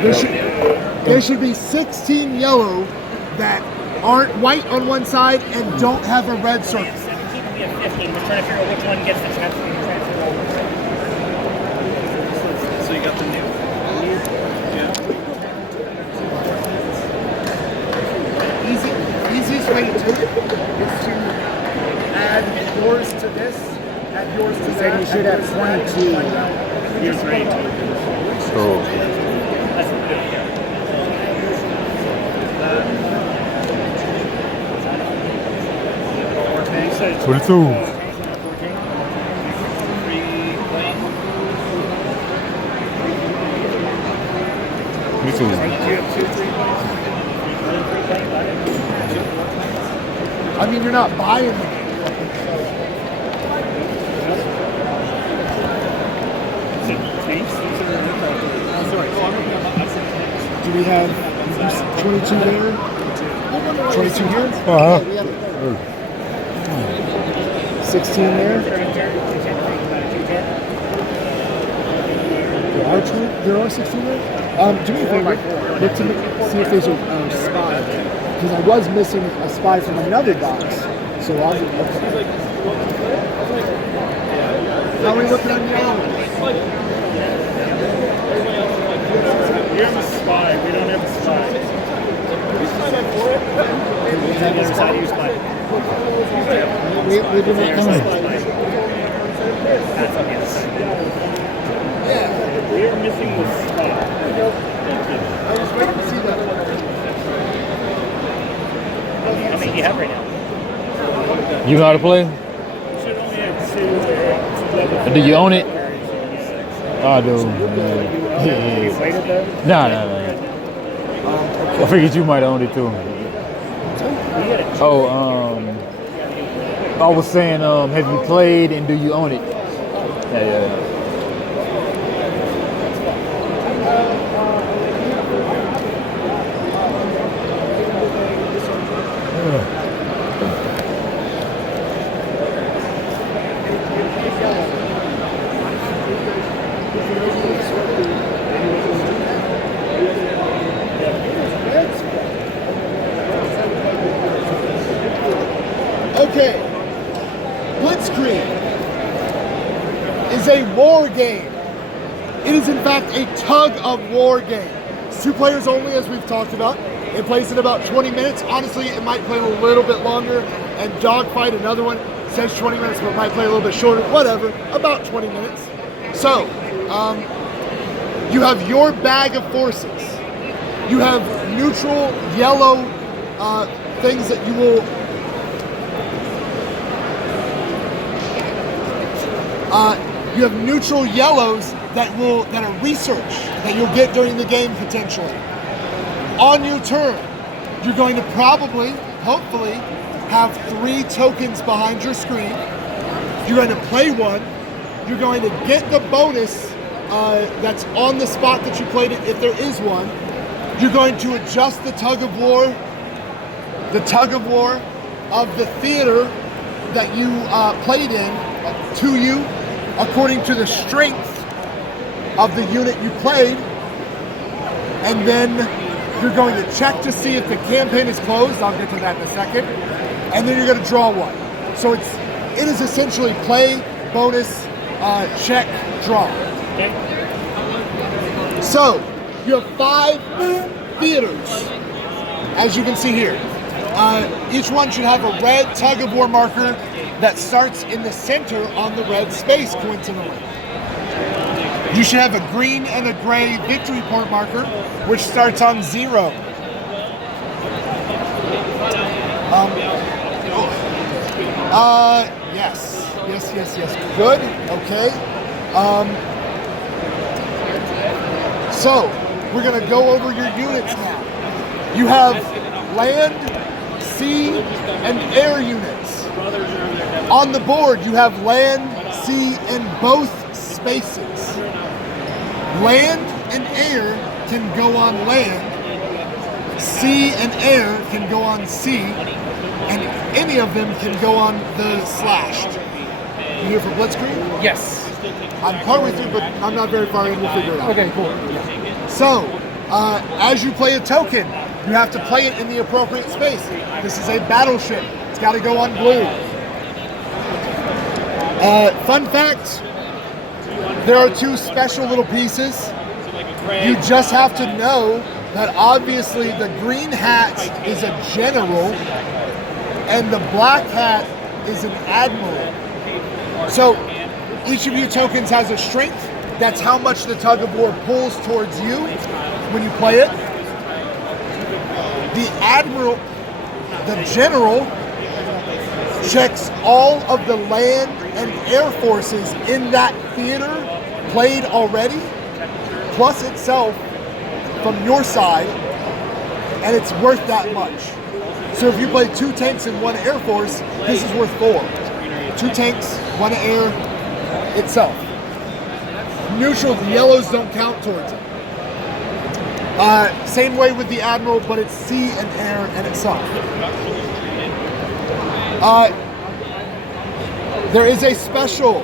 There should be 16 yellow that aren't white on one side and don't have a red circle. 17, we have 15. We're trying to figure out which one gets the transfer over. So you got the new. Easiest way to do it is to add yours to this, add yours to that. You should have 22. Here's ready to. Oh. That's good. 22. I mean, you're not buying them. Do we have 22 there? 22 here? 16 there? There are 16 there? Do me a favor, look to see if there's a spy. Because I was missing a spy from another box. So I'll do okay. How are we looking on the other one? You have a spy. We don't have a spy. We do not know. Yeah. We're missing the spy. I was waiting to see that. How many do you have right now? You know how to play? Should only have two. Do you own it? I do. Nah. I figured you might own it too. Oh, I was saying, have you played and do you own it? Yeah. Okay, Blitzkrieg is a war game. It is in fact a tug of war game. It's 2 players only, as we've talked about. It plays in about 20 minutes. Honestly, it might play a little bit longer. And Dogfight, another one, says 20 minutes, but might play a little bit shorter. Whatever, about 20 minutes. So, you have your bag of forces. You have neutral yellow things that you will you have neutral yellows that are research that you'll get during the game potentially. On your turn, you're going to probably, hopefully, have 3 tokens behind your screen. You're going to play one. You're going to get the bonus that's on the spot that you played it, if there is one. You're going to adjust the tug of war of the theater that you played in to you according to the strength of the unit you played, and then you're going to check to see if the campaign is closed. I'll get to that in a second. And then you're going to draw one. So it is essentially play, bonus, check, draw. Okay. So you have 5 theaters, as you can see here. Each one should have a red tug of war marker that starts in the center on the red space, coincidentally. You should have a green and a gray victory point marker, which starts on 0. Yes. Good. Okay. So we're gonna go over your units now. You have land, sea, and air units. On the board, you have land, sea, and both spaces. Land and air can go on land. Sea and air can go on sea. And any of them can go on the slashed. You here for Blitzkrieg? Yes. I'm partway through, but I'm not very far in. We'll figure it out. Okay, cool. So, As you play a token, you have to play it in the appropriate space. This is a battleship. It's got to go on blue. Fun fact, there are 2 special little pieces. You just have to know that obviously the green hat is a general and the black hat is an admiral. So each of your tokens has a strength. That's how much the tug of war pulls towards you when you play it. The admiral, the general, checks all of the land and air forces in that theater played already, plus itself from your side, and it's worth that much. So if you play 2 tanks and 1 air force, this is worth 4. 2 tanks, 1 air itself. Neutral, the yellows don't count towards it. Same way with the admiral, but it's sea and air and itself. There is a special,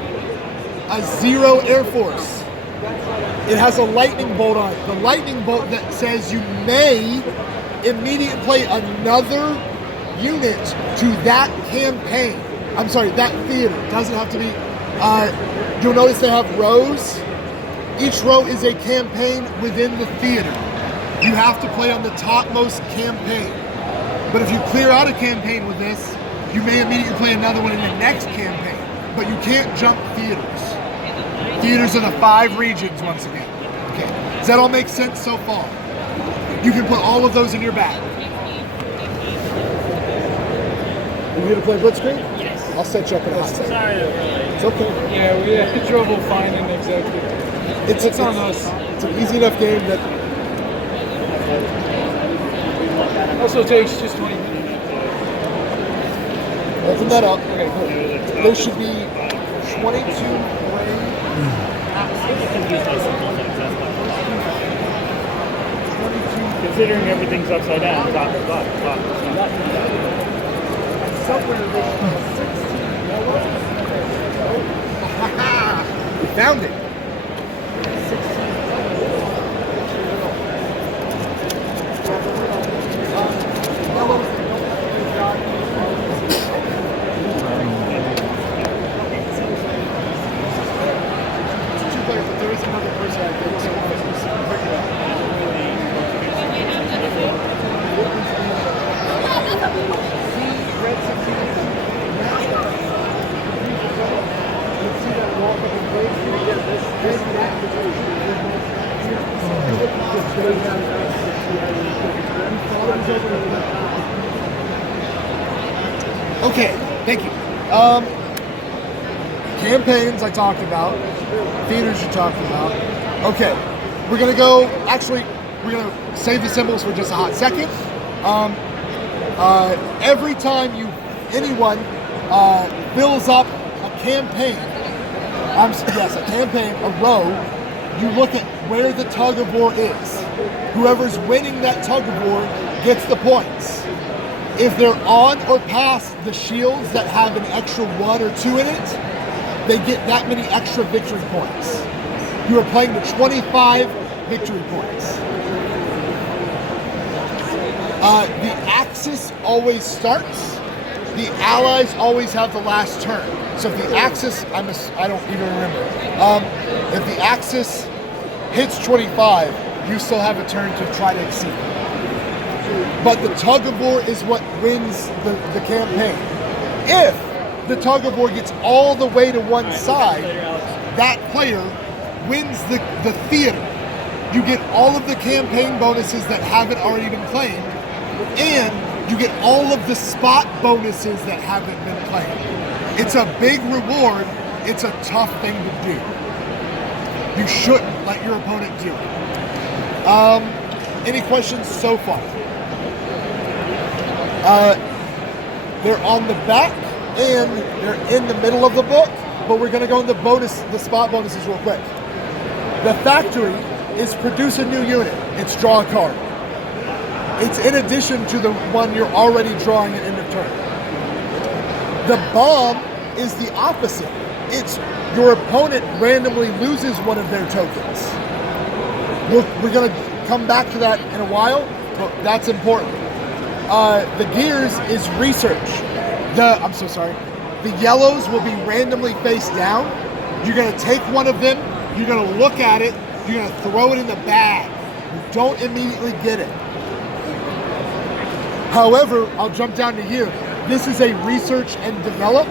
a 0 air force. It has a lightning bolt on it. The lightning bolt that says you may immediately play another unit to that campaign. I'm sorry, that theater. It doesn't have to be. You'll notice they have rows. Each row is a campaign within the theater. You have to play on the topmost campaign. But if you clear out a campaign with this, you may immediately play another one in the next campaign. But you can't jump theaters. Theaters are the 5 regions once again. Okay. Does that all make sense so far? You can put all of those in your bag. You here to play Blitzkrieg? Yes. I'll set you up in a hot second. Sorry. It's okay. Yeah, we had trouble finding exactly. It's on us. It's an easy enough game that Also takes just 20 minutes. open that up. Okay, cool. There should be 22 Considering everything's upside down, top. somewhere there's 16 yellows. We found it. 16 yellows. It's 2 players, but there is another person I think so figure it out. Okay, thank you. Campaigns I talked about, theaters you talked about. Okay, we're gonna go, actually, we're gonna save the symbols for just a hot second. Every time anyone fills up a campaign, a row, you look at where the tug of war is. Whoever's winning that tug of war gets the points. If they're on or past the shields that have an extra 1 or 2 in it, they get that many extra victory points. You are playing to 25 victory points. The Axis always starts. The Allies always have the last turn. So if the Axis, I don't even remember. If the Axis hits 25, you still have a turn to try to exceed. But the tug of war is what wins the campaign. If the tug of war gets all the way to one side, that player wins the theater. You get all of the campaign bonuses that haven't already been claimed, and you get all of the spot bonuses that haven't been claimed. It's a big reward. It's a tough thing to do. You shouldn't let your opponent do it. Any questions so far? They're on the back and they're in the middle of the book, but we're gonna go in the spot bonuses real quick. The factory is produce a new unit. It's draw a card. It's in addition to the one you're already drawing at end of turn. The bomb is the opposite. It's your opponent randomly loses one of their tokens. We're going to come back to that in a while, but that's important. The gears is research. I'm so sorry. The yellows will be randomly face down. You're going to take one of them, you're going to look at it, you're going to throw it in the bag. You don't immediately get it. However, I'll jump down to here. This is a research and develop.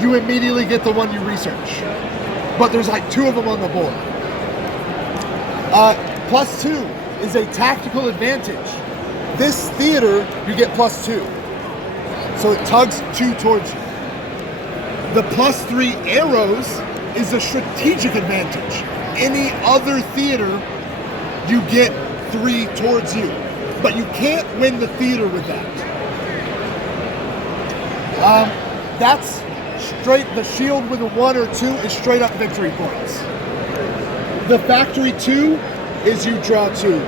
You immediately get the one you research. But there's like 2 of them on the board. +2 is a tactical advantage. This theater, you get +2. So it tugs 2 towards you. The +3 arrows is a strategic advantage. Any other theater, you get 3 towards you. But you can't win the theater with that. That's straight, the shield with a 1 or 2 is straight up victory points. The factory 2 is you draw 2.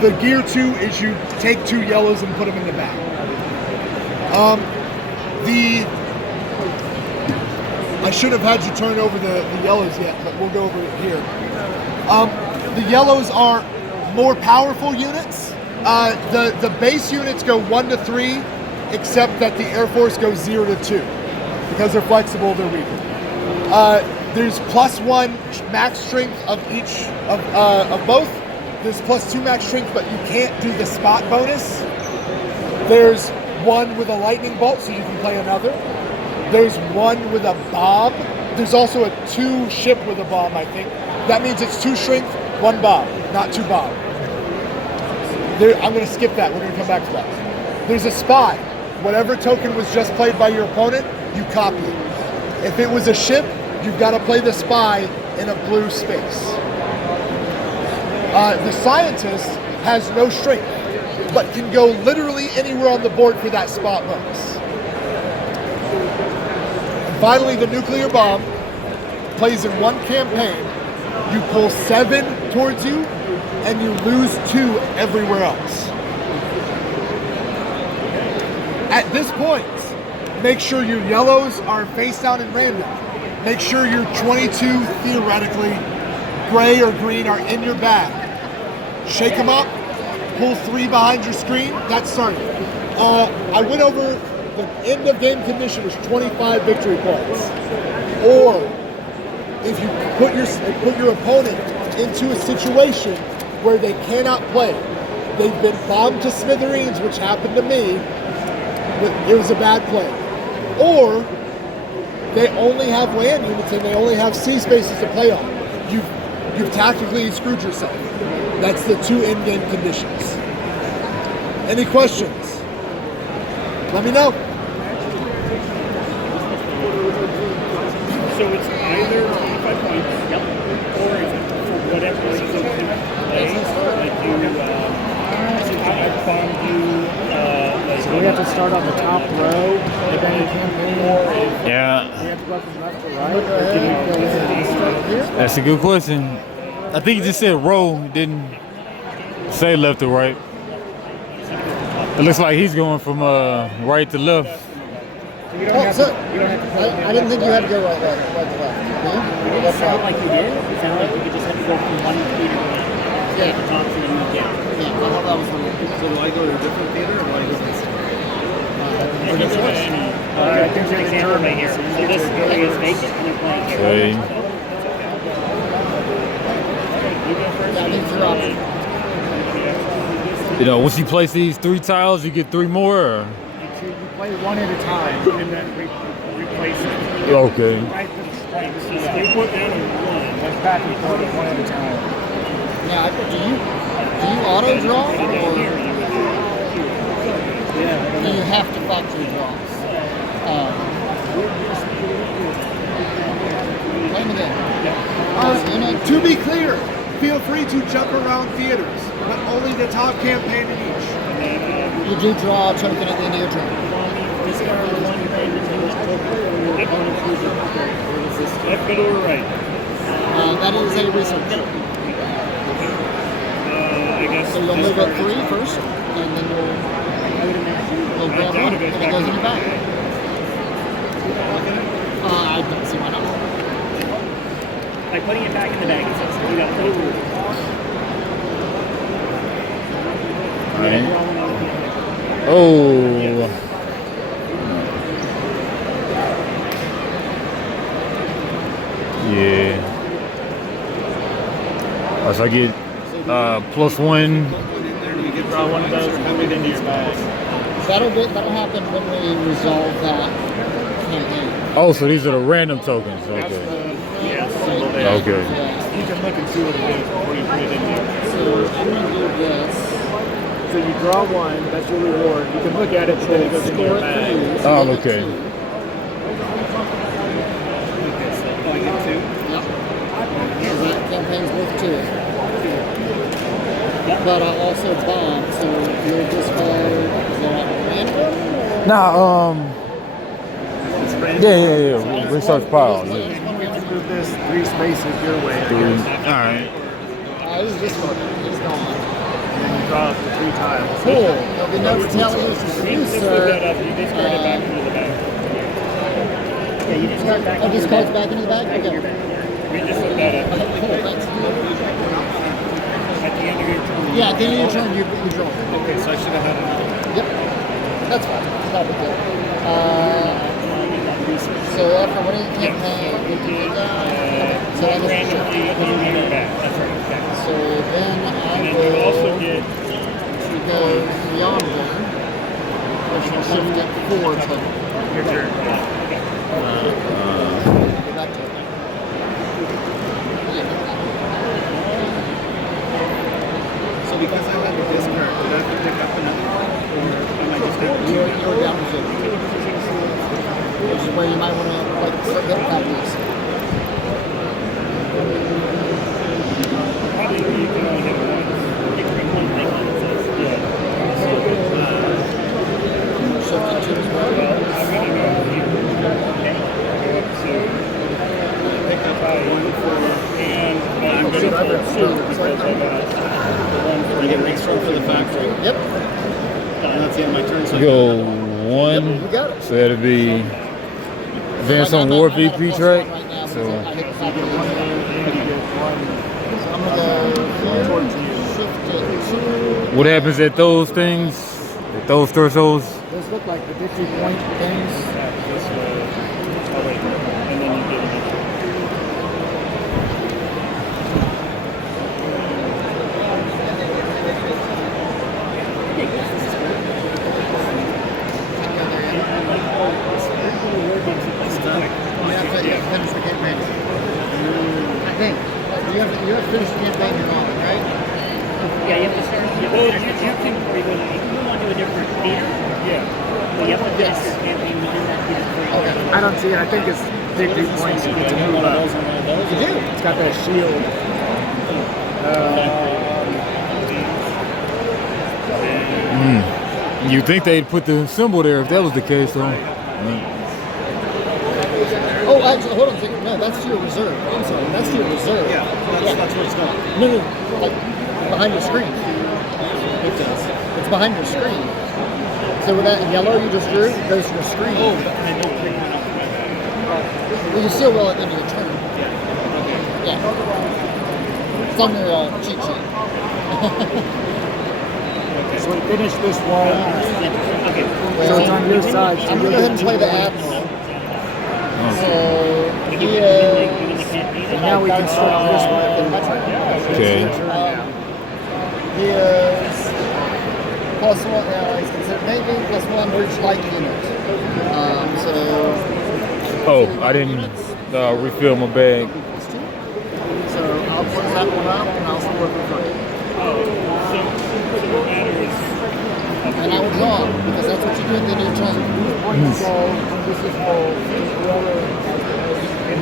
The gear 2 is you take 2 yellows and put them in the bag. I should have had you turn over the yellows yet, but we'll go over it here. The yellows are more powerful units. The base units go 1 to 3, except that the Air Force goes 0 to 2. Because they're flexible, they're weaker. There's +1 max strength of each of both. There's +2 max strength, but you can't do the spot bonus. There's 1 with a lightning bolt, so you can play another. There's 1 with a bomb. There's also a 2 ship with a bomb, I think. That means it's 2 strength, 1 bomb, not 2 bomb. I'm going to skip that. We're going to come back to that. There's a spy. Whatever token was just played by your opponent, you copy it. If it was a ship, you've got to play the spy in a blue space. The scientist has no strength, but can go literally anywhere on the board for that spot bonus. And finally, the nuclear bomb plays in 1 campaign. You pull 7 towards you, and you lose 2 everywhere else. At this point, make sure your yellows are face down and random. Make sure your 22, theoretically, gray or green are in your bag. Shake them up, pull 3 behind your screen, that's starting. I went over the end of game condition was 25 victory points. Or if you put your opponent into a situation where they cannot play. They've been bombed to smithereens, which happened to me. It was a bad play. Or they only have land units and they only have sea spaces to play on. You've tactically screwed yourself. That's the 2 in-game conditions. Any questions? Let me know. So it's either 25 points, or is it for whatever reason you play, like you, I bombed you, So we have to start on the top row, and then the campaign, Yeah, we have to go from left to right, or can we start here? that's a good question. I think he just said row, didn't say left or right. It looks like he's going from right to left. You don't have to, you don't have to play I didn't think you had to go right to left. It sounded like you did. It sounded like you could just have to go from 1 theater to the top to the new down. Yeah, I thought that was the rule. So do I go to a different theater or do I go to the same? There's an example right here. So this area is vacant and they're playing here. Okay. Yeah, I think it's your option. You know, once you place these 3 tiles, you get 3 more. Or? You play one at a time, and then replace it. Okay. Right to the strength. so you put down a 1. That's back and forth one at a time. Now, do you auto draw or do you have to factory draw? Play the game. To be clear, feel free to jump around theaters, but only the top campaign in each. You do draw a token at the end of your turn. Discard 1 thing between that token or your opponent chooses it. Left, middle, or right? That is a research. I guess. So you'll move up 3 first, and then you'll grab 1, and it goes in your bag. I don't see why not. By putting it back in the bag, it says we got 4 rules. Alright. Oh. Yeah. So I get +1. You draw one of those and put it into your bag. That'll happen when we resolve that campaign. Oh, so these are the random tokens. That's Okay. the symbol there. Okay. Yeah. You can look and see what it is before you put it in there. So I'm gonna do this. So you draw one, that's your reward. You can look at it, then it goes in your Score it bag. for you. Oh, you get okay. 2. Okay, so I get 2. Yep. So that campaign's worth 2. But I also bomb, so you'll discard that random. Nah, It's random. yeah. Research pile. Yeah. You have to move this 3 spaces your way, I guess. Alright. This is discarded. It's gone. And then you draw up to 3 tiles. Cool. The notes tell you to Just do, lift sir. that up. You discard it back into the bag. Yeah, you just start back Oh, into this your card's bag. back into the bag? Back in Okay. your bag. We just lift that up. Okay, cool. Thanks. At the end of your turn. Yeah, at the end of your turn, you draw. Okay, so I should have had another. Yep. That's fine. It's not a big deal. So after winning the campaign, you can do that. So that is randomly in your bag. That's right. Okay. So then And I then you will also get go beyond there, which will shift it 4 total. your turn. Go back to it. Yeah. So because I had the discard, do I have to pick up another one? Or am I just down to You're 2? down to 0. Which is where you might want to start getting copies. Probably you can only hit it once. You can one thing on it says. Yeah. So, Shift it 2 as well. well, I'm going to go here. Okay. Go up to pick up by 1 4 and I'm going to go 2 because I got the 1 for you. Make sure for the factory. Yep. And that's the end of my turn. So Go You 1. got it. So that'll be Advance on War VP track. So I hit the top of one there. So I'm gonna go shift it 2. what happens at those things? At those thresholds? Those look like the victory point things. this way. Oh, wait. And then you get an extra. You have to finish the campaign. I think. You have to finish the campaign you're on, right? Yeah, you have to start. You have Well, to finish this one. You can move on to a different theater, Yeah. but you have to finish Yes. this campaign within that theater before you Okay. go. I don't see it. I think it's victory points you get to move up. You do. It's got that shield. You think they'd put the symbol there if that was the case, though? Oh, actually, hold on a second. No, that's to your reserve. I'm sorry. That's to your reserve. Yeah, that's where it's going. No, like behind your screen. It does. It's behind your screen. So with that yellow you just drew, it goes to your screen. Oh, I don't pick one up right now. Well, you still will at the end of your turn. Yeah. Okay. Yeah. It's on your cheat sheet. So we finish this one. Okay. So it's on your side. So I'm you'll gonna go ahead get and 2 play the points. admiral. Okay. So he Within is. the campaign. And now we can start this one. That's right. Okay. He is +1. He's considered Navy +1 bridge light unit. So. Oh, I didn't refill my bag. So I'll close that one up and I'll score it for free. So what matters? And I will draw because that's what you do at the end of your turn.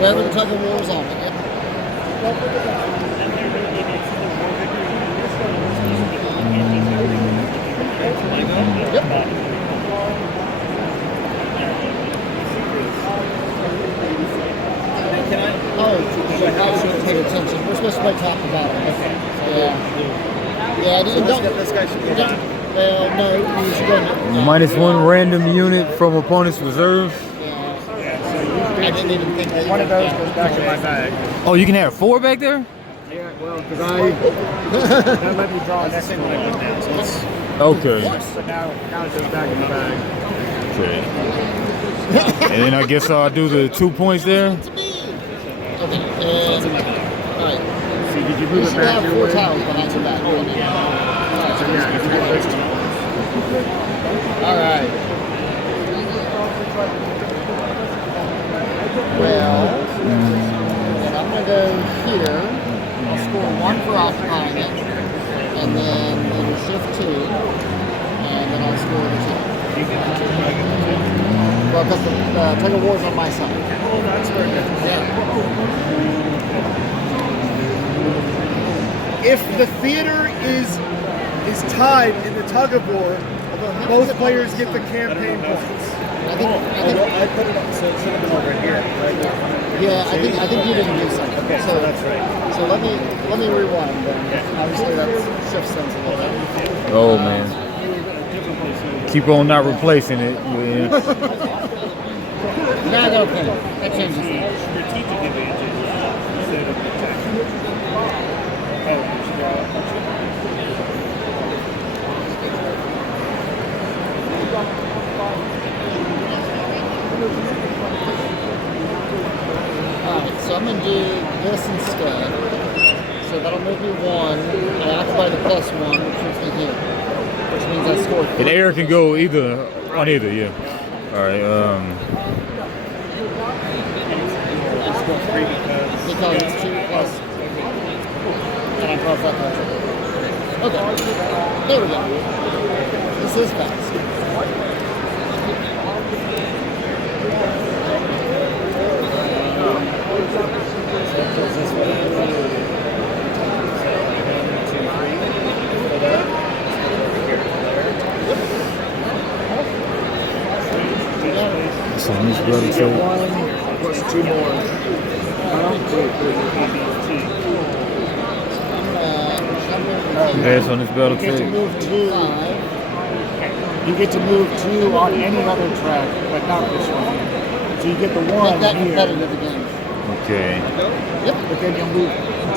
Wherever the tug of war is on it. Yep. Yep. Oh, I should have paid attention. We're supposed to play top to bottom. Okay. Yeah. Yeah, you don't. This guy should go back. Well, no, you should go now. -1 random unit from opponent's reserve. Yeah. I didn't even think that. One of those goes back in my bag. Oh, you can have 4 back there? Yeah, well, because that let me draw next to one now, so it's, Okay. but now it goes back in the bag. Okay. And then I guess I'll do the 2 points there. Okay, and, alright. See, did you You move it should back have your 4 way? tiles behind your back. So yeah, you get those 2 points. Alright. Well, and I'm going to go here. I'll score 1 for occupying it. And then it'll shift 2. And then I'll score 2. Well, because the tug of war's on my side. Oh, that's very good. Yeah. If the theater is tied in the tug of war, both players get the campaign points. I think, I put it up, so it should have been over here. yeah, I think you didn't do something. Okay, so that's right. So let me rewind then. Obviously that shifts things a little bit. Oh man. Keep on not replacing it. Yeah. Now I got a pin. That changes things. Strategic advantage instead of tactical. Oh, you should draw it. Alright, so I'm gonna do this instead. So that'll move me 1. I occupy the +1, which puts me here. Which means I scored 3. And air can go either on either, yeah. All right. Because it's 2 plus. And I cross that pressure. Okay. There we go. This is fast. So this brother too. 1 plus 2 more. Pass on this battle You get to too. move 2. You get to move 2 on any other track, but not this one. So you get the 1 Make that here, competitive again. Okay. but then you'll move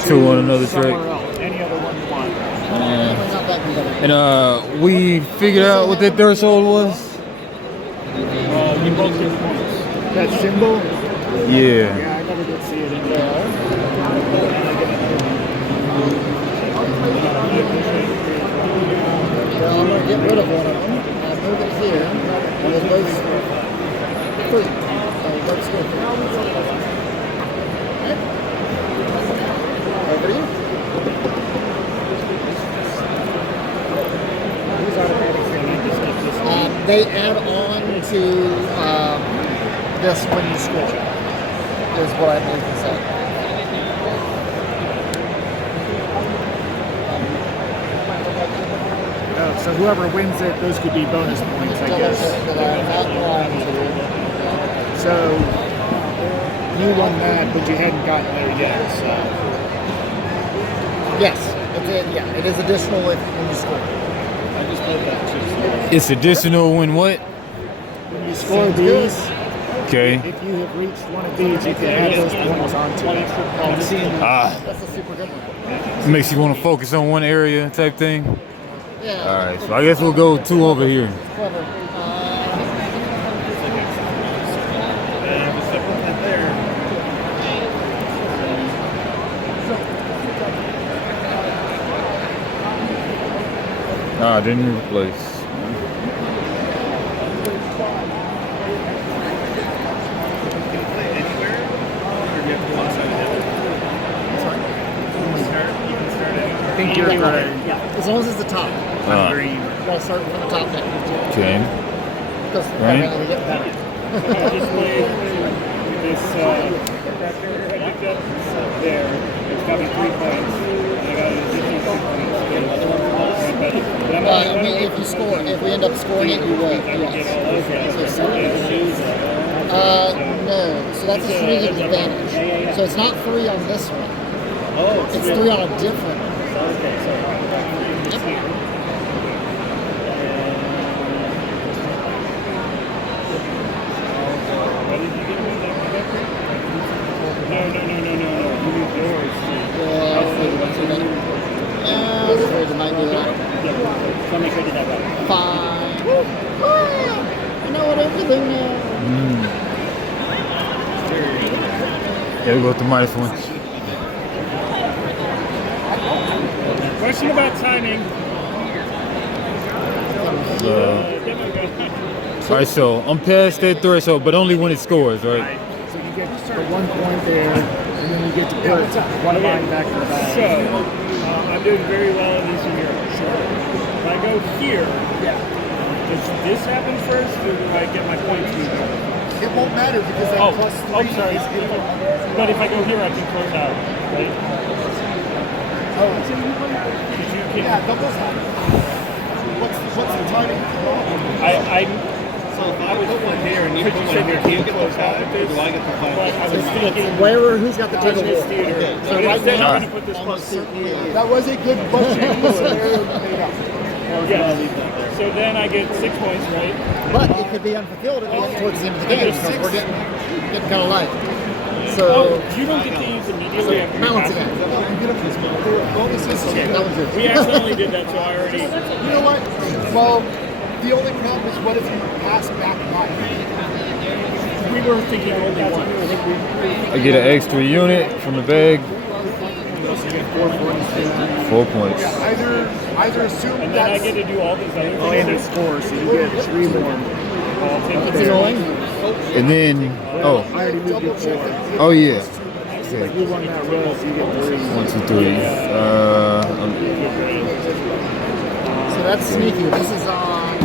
2 on another somewhere track. else, any other one you want. Not that competitive. And we figured out what that threshold was. You both get points. That symbol? Yeah. Yeah, I never did see it in there. Well, I'm going to get rid of one of them. I'll move it here. And then both 3. So let's go 3. Okay. Over to you. They add on to this when you score, is what I believe to say. So whoever wins it, those could be bonus points, I guess. So you won that, but you hadn't gotten there yet. So Yes, it is additional when you score. I just played that too. It's additional when what? when you score these, Okay. if you have reached one of these, you can add those points onto it. That's a super good one. Makes you want to focus on one area type thing. Yeah. All right. So I guess we'll go 2 over here. Clever. Ah, didn't replace. I think you're right. As long as it's the top. Green. You gotta start from the top down. Okay. Because Right. apparently we get better. I just played this there. It's got me 3 points. And I got an additional 2 points. But I'm not, I mean, if you score, if we end up scoring it, you will. Yes. No. So that's a strategic advantage. So it's not 3 on this one. Oh, It's 3 on a different one. okay. So Yep. what did you get me? No. You moved yours. Yeah, do that. Yeah, so make sure I did that right. Fine. I know what everything is. Yeah, we go with the -1. Question about timing. All right, so I'm past that threshold, but only when it scores, right? So you get the 1 point there, and then you get to put one line back in the bag. So, I'm doing very well in these here. Sure. If I go here, does this happen first, or do I get my points before? It won't matter because that Oh, plus oh, 3 sorry. is in the... But if I go here, I can close out, right? Oh, yeah, doubles happen. What's the timing? So if I would put one here and you put one here, do you get the 5? Or do I get the 5? I was thinking, Who's got the tug of war? okay. So right now, I'm going to put this plus 2. That was a good question. The scenario you made up. Yes. So then I get 6 points, right? But it could be unfulfilled towards the end of the game because we're getting kind of light. So, You don't get to use immediately after you balance pass again. Bonuses. That was it. We accidentally did that, so I already... You know what? Well, the only problem is what if you pass back life? We were thinking only one. I get an extra unit from the bag. 4 points. Either assume And then I that's... get to do all these other things. And it scores, so you get 3 more. It's annoying. And then, I already moved you 4. oh yeah. You won that roll, so you get 3. 1, 2, 3. So that's sneaky. This is on.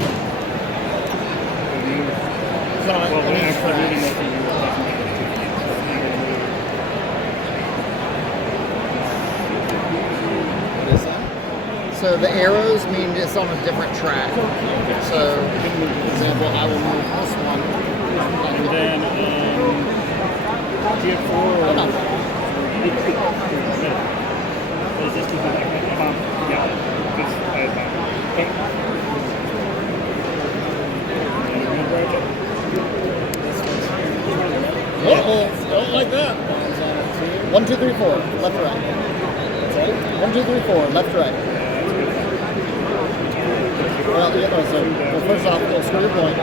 So the arrows mean it's on a different track. So, for example, I will move this one. And then G4 Hold on. Is this because yeah. Don't like that. 1, 2, 3, 4. Left, right. 1, 2, 3, 4. Left, right. Well, so first off, you'll score your point.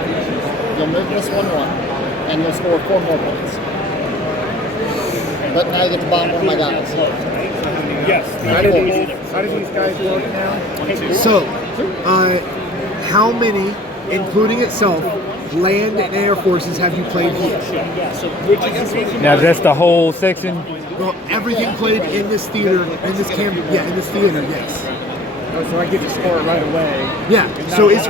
You'll move this 1, 1, and you'll score 4 more points. But now you get to bomb one of my guys. Yes. How do these guys work now? So, how many, including itself, land and air forces have you played here? Now that's the whole section. Well, everything played in this theater, in this theater, yes. So I get to score it right away. Yeah, so it's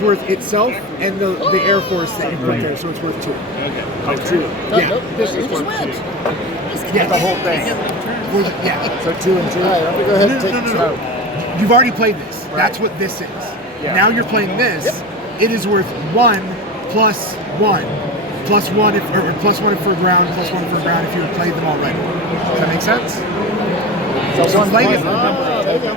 worth itself and the air force that you put there, so it's worth 2. Oh, 2. Yeah. Nope, this just wins. Yeah, The whole thing. Yeah. So 2 and 2. All right, I'm gonna go ahead and take No. You've already played this. That's what this is. Yeah. Now you're playing this. It is worth 1 plus 1. Plus 1 if for ground, plus 1 for ground if you had played them already. Does that make sense? So play it. There you go.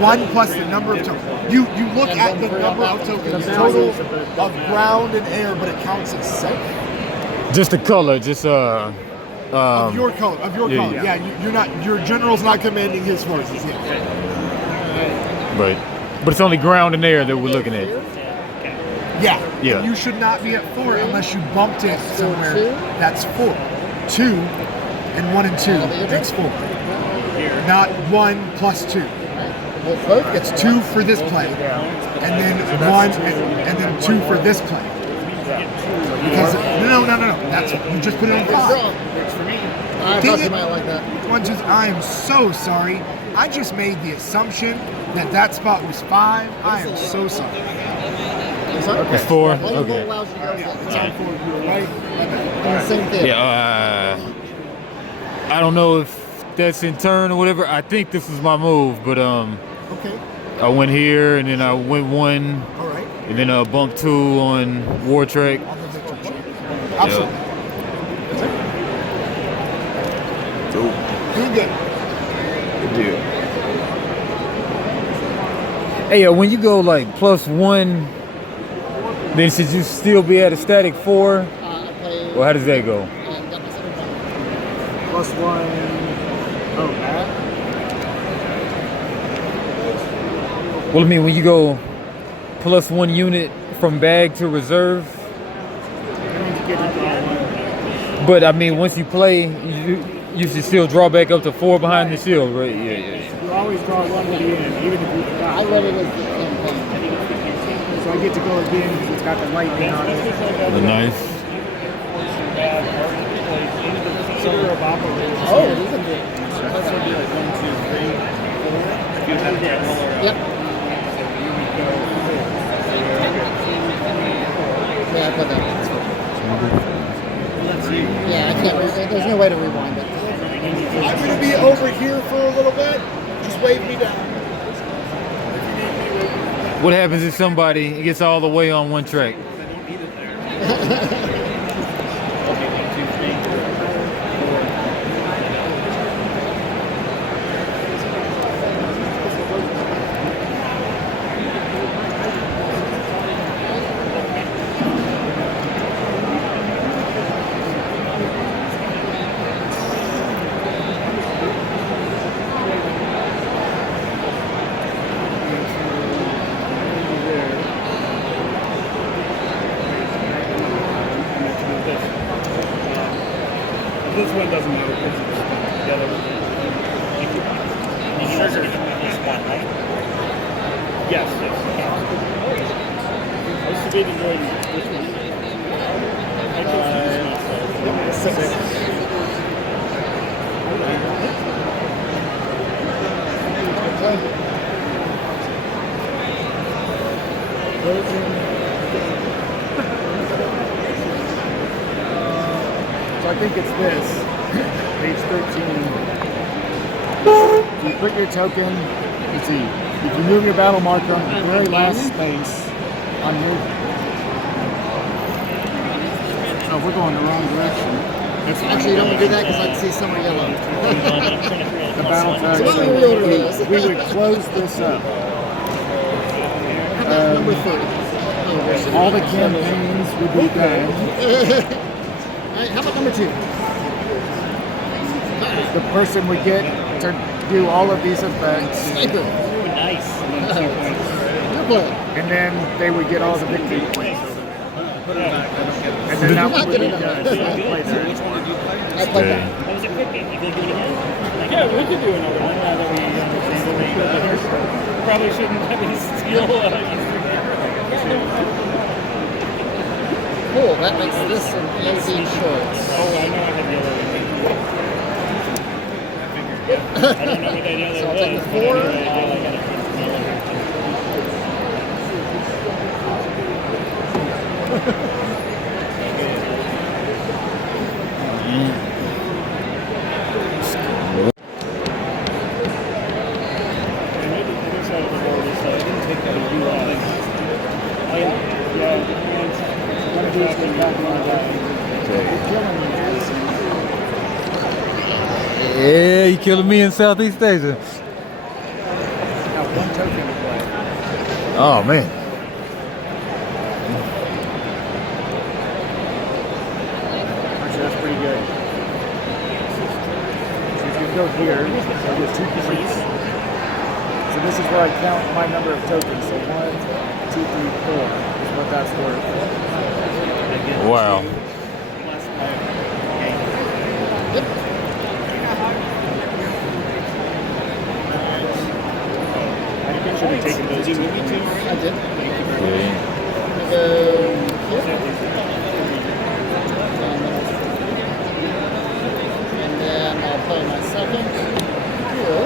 1 plus the number of tokens. You look at the number of tokens total of ground and air, but it counts as self. Just the color, just Of your color. Yeah. Yeah, you're not. Your general's not commanding his forces. Yeah. but it's only ground and air that we're looking at. Yeah. Yeah. You should not be at 4 unless you bumped it somewhere. two? That's 4. 2 and 1 and 2 makes 4. Not 1 plus 2. Well, both get It's 2 for this play, and then 1 and then 2 for this play. Because no. That's you just put it on 5. I Dang thought you it. might like that. 1, 2. I am so sorry. I just made the assumption that spot was 5. I am so sorry. It's 4. Well, Okay. allows you to go for it. It's on 4. You were right. In the same thing. Yeah. I don't know if that's in turn or whatever. I think this is my move, but Okay. I went here and then I went 1 All right. and then I bumped 2 on War Track. On the victory check. Absolutely. Doing good. Good deal. Hey, when you go like +1, then should you still be at a static 4? I played Or how does that go? and got my second point. +1. Oh, that? Well, I mean, when you go +1 unit from bag to reserve, That means you get to draw one. but I mean, once you play, you should still draw back up to 4 behind the shield, right? Yeah, yeah. You always draw one with the end, even if you forgot. I read it as the campaign. So I get to go with the end because it's got the lightning on it. The nice. Oh, these are good. Yep. Yeah, I put that one. Yeah, I can't. There's no way to rewind it. I'm going to be over here for a little bit. Just wave me down. What happens if somebody gets all the way on one track? This one doesn't matter because it's the other one. Yes, yes. I used to be enjoying this one. I took 6. So I think it's this, page 13. You put your token, let's see, if you move your battle marker on the very last space on your, oh, we're going the wrong direction. That's Actually, you don't want to do that because I see some are yellow. the battle flag. So let me reorder this. We would close this up. How about number 30? Oh, All the campaigns would be done. All right, how about number 2? The person would get to do all of these events, Sniper. Nice. You're playing. and then they would get all the victory points. And then that would be done. So you play that. I played that. That was a quick game. You could do it again. Yeah, we could do another one now that we probably shouldn't have any steal Cool, that makes this an easy choice. Oh, I know I had the other one. I don't know what that other So I'll take was. the but 4. anyway, I got it. And maybe the other side of the board is I didn't take that view out. Oh, yeah. Yeah. One of these was back on that. You're killing me, Jason. Yeah, you killing me in Southeast Asia. Now, one token to play. Oh man. Actually, that's pretty good. So if you go here, so there's 2 points. So this is where I count my number of tokens. So 1, 2, 3, 4 is what that's worth. Wow. I should have taken those 2. I did. Okay. Go here. And then I'll play my second here.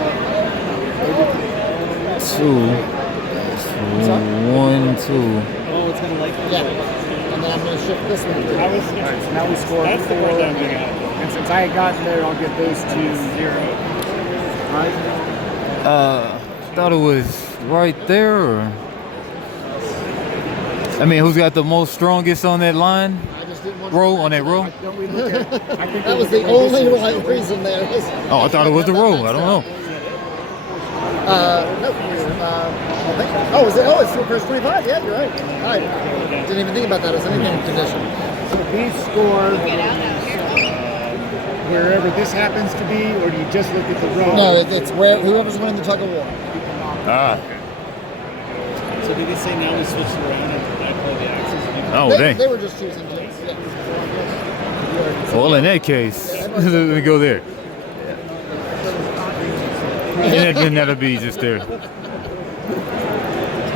2. That's 1, 2. Oh, it's gonna like. Yeah. And then I'm going to shift this one. Alright, so now we score 4. And since I had gotten there, I'll get those 2 0. Right? Thought it was right there. Or? I mean, who's got the most strongest on that line? I just didn't want Row on that row? Don't we look at I think That was the only right reason there. Oh, I thought it was the row. I don't know. No. Oh, is it? Oh, it's for first 25. Yeah, you're right. I didn't even think about that as anything condition. So these score wherever this happens to be, or do you just look at the row? No, it's where whoever's winning the tug of war. Ah. So did they say now we switched around and I play the axes? And you Oh, They, dang. they were just choosing to. Yeah. Well, in that case, let me go there. And then that'll be just there.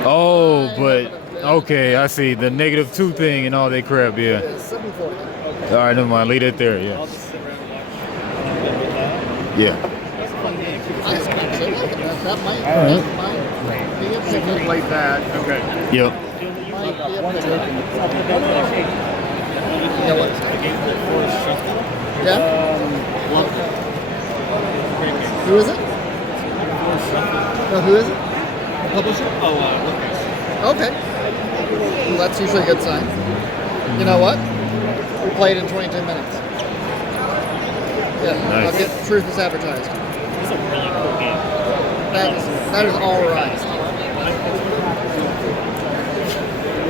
Oh, but okay, I see the -2 thing and all that crap. Yeah. 740. All right, never mind. Leave that there. Yeah. I'll just sit around and watch. Yeah. I expect so. That might be a So pick. you played that. Okay. Yep. Might be a pick. Yeah, what? The game for shuffle. Yeah? Who is it? No, who is it? The publisher? Oh, Lucas. Okay. Well, that's usually a good sign. You know what? We played in 22 minutes. Yeah, Nice. I'll get Truth is advertised. It's a really cool game. That is all right.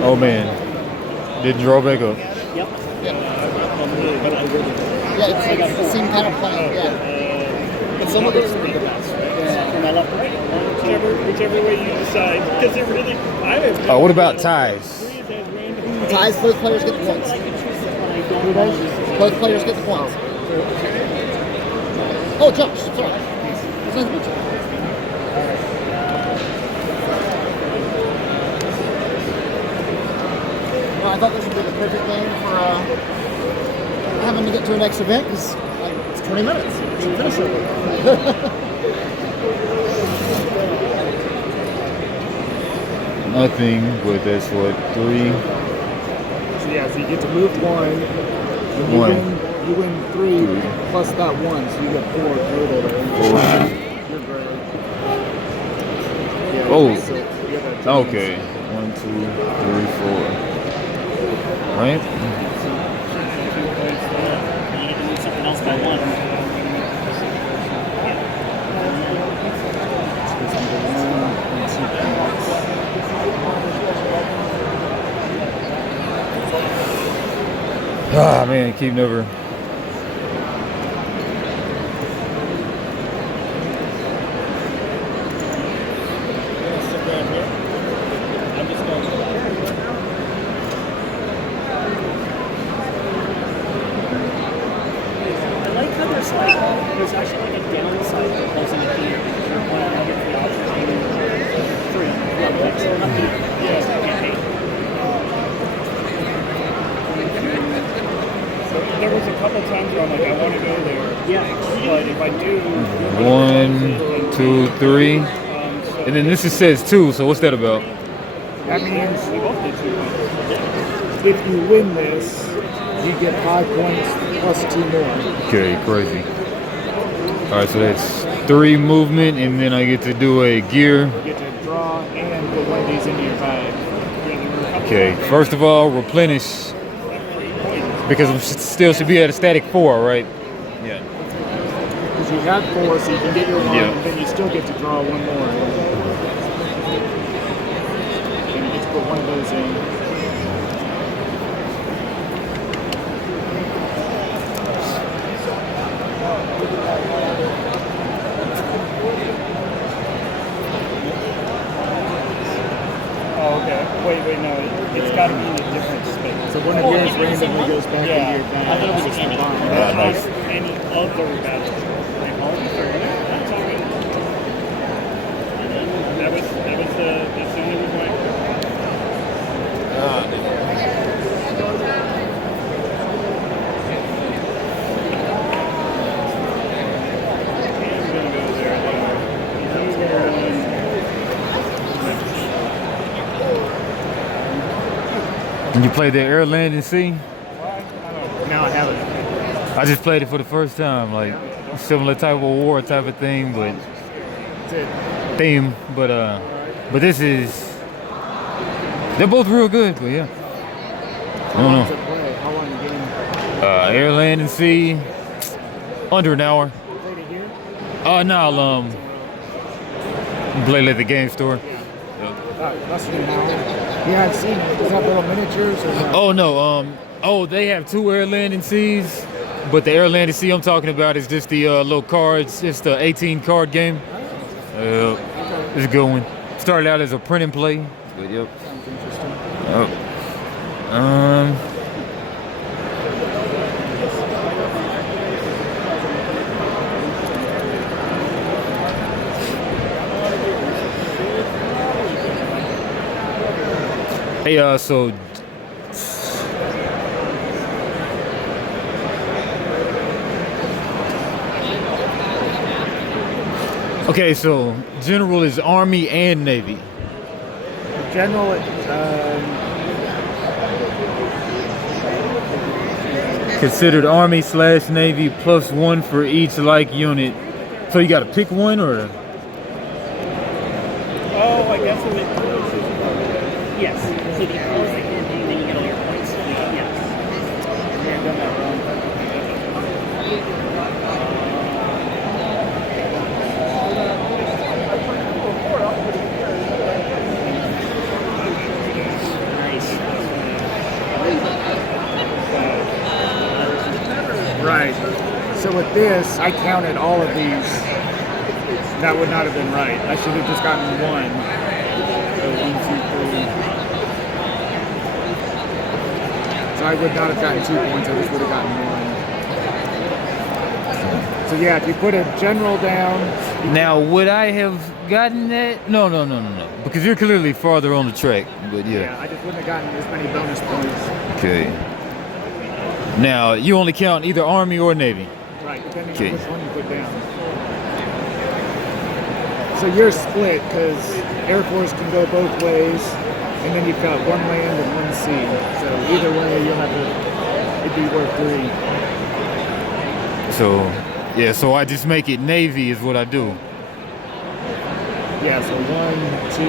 Oh man, didn't draw back up. Yep. Yeah, it seemed kind of funny. Yeah. But some of those are the best. From my left to right. Whichever way you decide. Because it really, I have What about ties? Ties, both players get the points. Both players get the points. Oh, Josh, sorry. It's nice to meet you. Well, I thought this would be the perfect game for having to get to a next event because it's 20 minutes. We should finish it. Nothing, but that's what 3. So yeah, so you get to move one. When you One. You win 3 plus that 1, so you get 4 total. Four. You're great. Yeah, Oh. so you get that Okay. 1, 2, 3, 4. Right? You need to move something else by one. Ah man, keep never. I like how there's actually like a downside to closing it here. You're going to get the option to do 3 levels. So not the campaign. There was a couple times where I'm like, I want to go there. Yeah. But if I do, 1, 2, 3. so And then this is says 2, so what's that about? That means we both did 2 if you win this, you get 5 points plus 2 more. Okay, crazy. Alright, so that's 3 movement, and then I get to do a gear. You get to draw and put one of these into your bag. Okay, first of all, replenish. Because I still should be at a static 4, right? Yeah. Because you got 4, so you can get your 1, Yeah. and then you still get to draw 1 more. And you get to put one of those in. Oh, okay. Wait, no. It's got to be in a different space. So one of yours randomly goes back Yeah. into your bag. I thought it was It's a candy. combined. Ah, nice. Any other battle. That's all right. That's the only reason why. I'm gonna go there. And you played the Air, Land, and Sea? No, I haven't. I just played it for the first time, like similar type of war type of thing, but That's it. theme. But this is, they're both real good, but yeah. I How don't long does know. it play? How long the game? Air, Land, and Sea, under an hour. You played it here? No, I'll play it at the game store. Less than an hour. Yeah, I've seen it. Does it have little miniatures or no? Oh no, they have 2 Air, Land, and Seas, but the Air, Land, and Sea I'm talking about is just the little cards. It's the 18 card game. It's a good one. Started out as a print and play, But yep. Sounds interesting. Hey, so okay, so general is Army and Navy. General, Considered Army/Navy +1 for each like unit. So you got to pick one, or Oh, I guess it would. Yes. So if you close it in, then you get all your points. Yes. yeah, I've done that wrong. Right. So with this, I counted all of these. That would not have been right. I should have just gotten one. So 1, 2, 3. So I would not have gotten 2 points. I just would have gotten one. So yeah, if you put a general down. now would I have gotten that? No, because you're clearly farther on the track. But Yeah, I just wouldn't have gotten as many bonus points. Okay. Now you only count either Army or Navy. Right, depending Okay. on which one you put down. So you're split because Air Force can go both ways, and then you've got one land and one sea. So either way, you'll have to. It'd be worth 3. So yeah, so I just make it Navy is what I do. Yeah, so 1, 2,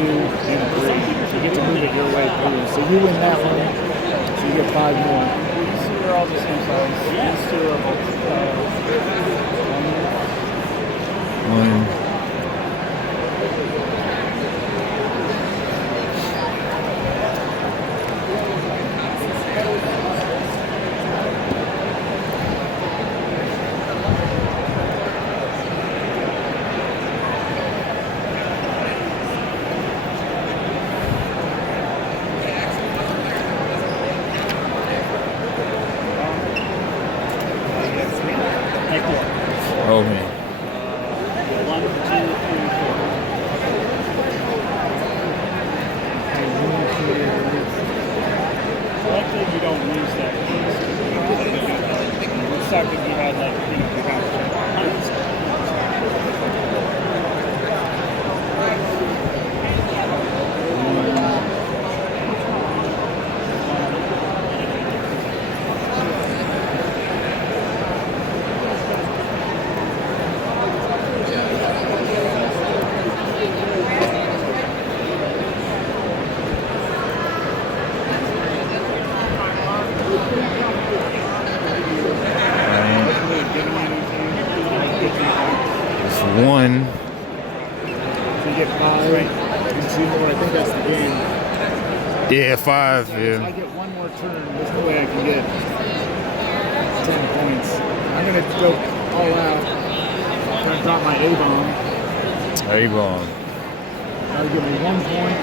and 3. You get to move it your way through. So you win that one, so you get 5 more. These two are all the same size. These two are both. Oh man. 1, 2, 3, 4. Luckily, you don't lose that piece. It sucked if you had like you have It's 1. So you get 5 and 2 more. I think that's the game. Yeah, 5. So I Yeah. get one more turn. There's no way I can get 10 points. I'm going to go all out. I'm going to drop my A-bomb. There you go. That'll give me 1 point.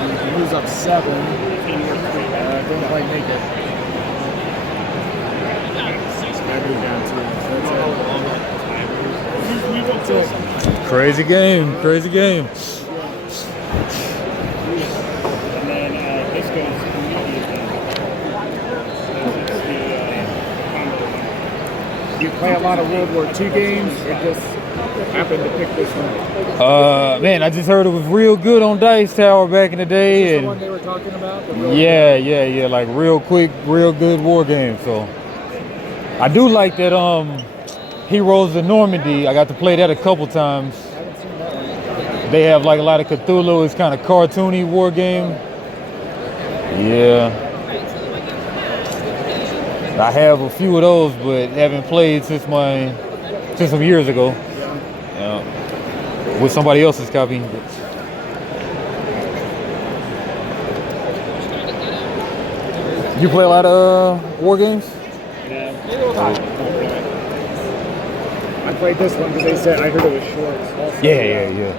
And you can lose up 7. Don't quite make it. Gotta move down 2. That's it. Crazy game. Crazy game. and then this goes immediately. It's the combo. You play a lot of World War II games, or just happened to pick this one? Man, I just heard it was real good on Dice Tower back in the Is day, this the one and they were talking about? The real- yeah, like real quick, real good war game. So I do like that. Heroes of Normandy. I got to play that a couple times. I haven't seen that one. They have like a lot of Cthulhu. It's kind of cartoony war game. Yeah. I have a few of those, but haven't played since some years ago. Yeah. With somebody else's copy. You play a lot of war games? I played this one because they said I heard it was short. Also. Yeah.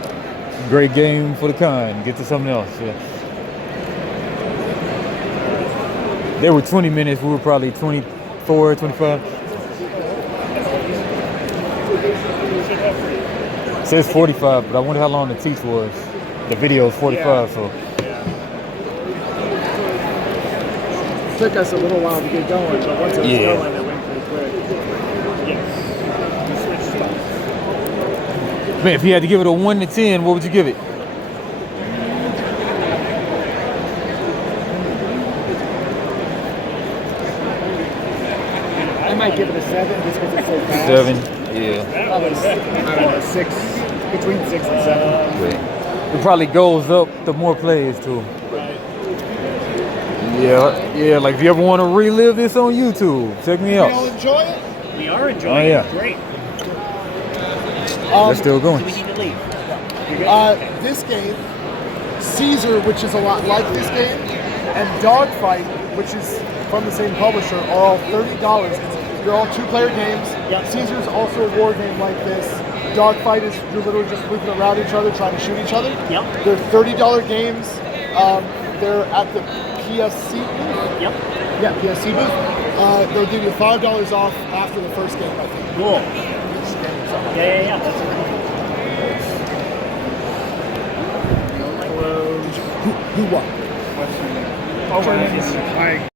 great game for the con. Get to something else. Yeah. They were 20 minutes. We were probably 24, 25. It says 45, but I wonder how long the teach was. The video is 45, so. It took us a little while to get going, but once it was Yeah. going, it went pretty quick. Yes. You switch spots. Man, if you had to give it a 1 to 10, what would you give it? I might give it a 7 just because it's so fast. 7. Yeah. That was, I don't know, 6, between 6 and 7. It probably goes up the more players too. Yeah, like if you ever want to relive this on YouTube, check me Y'all out. enjoy it? We are enjoying Oh, yeah. it. Great. They're still Do going. we need to leave? This game, Caesar, which is a lot like this game, and Dogfight, which is from the same publisher, are all $30. They're all 2-player games. Yep. Caesar's also a war game like this. Dogfight is you're literally just moving around each other, trying to shoot each other. Yep. They're $30 games. They're at the PSC booth. Yep. Yeah, PSC booth. They'll give you $5 off after the first game, I think. Cool. Each game, something like Yeah. That's Who won? Oh, my goodness.